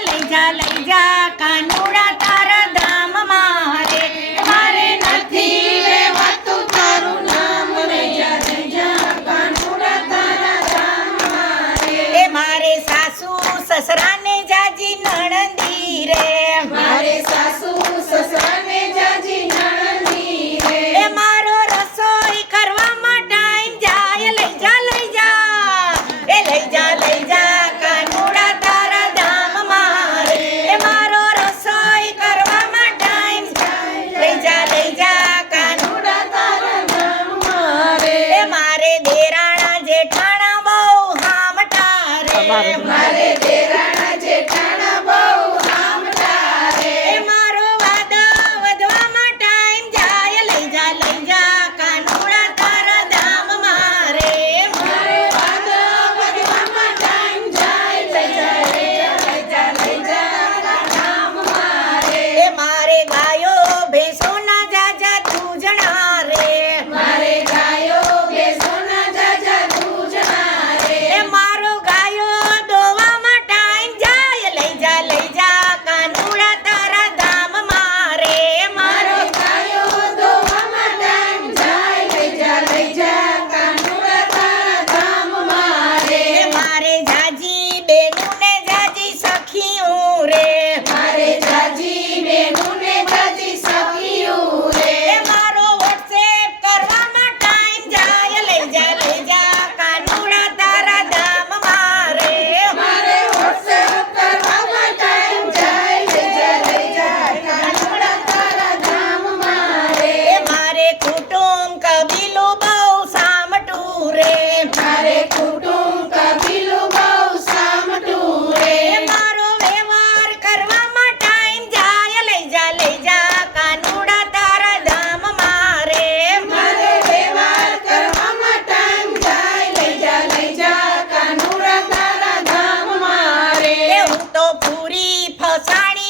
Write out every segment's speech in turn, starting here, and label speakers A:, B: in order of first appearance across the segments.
A: લઈ જા લઈ જા કાનુડા Father. પૂરી ફસાઈ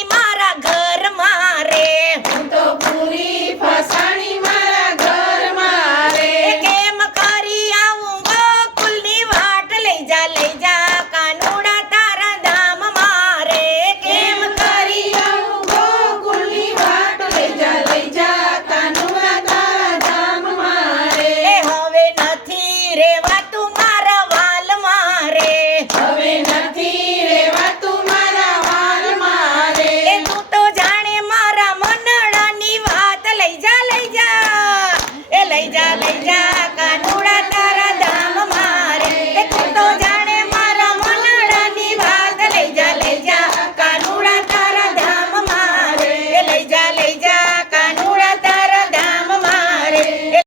A: ley ya, ley ya.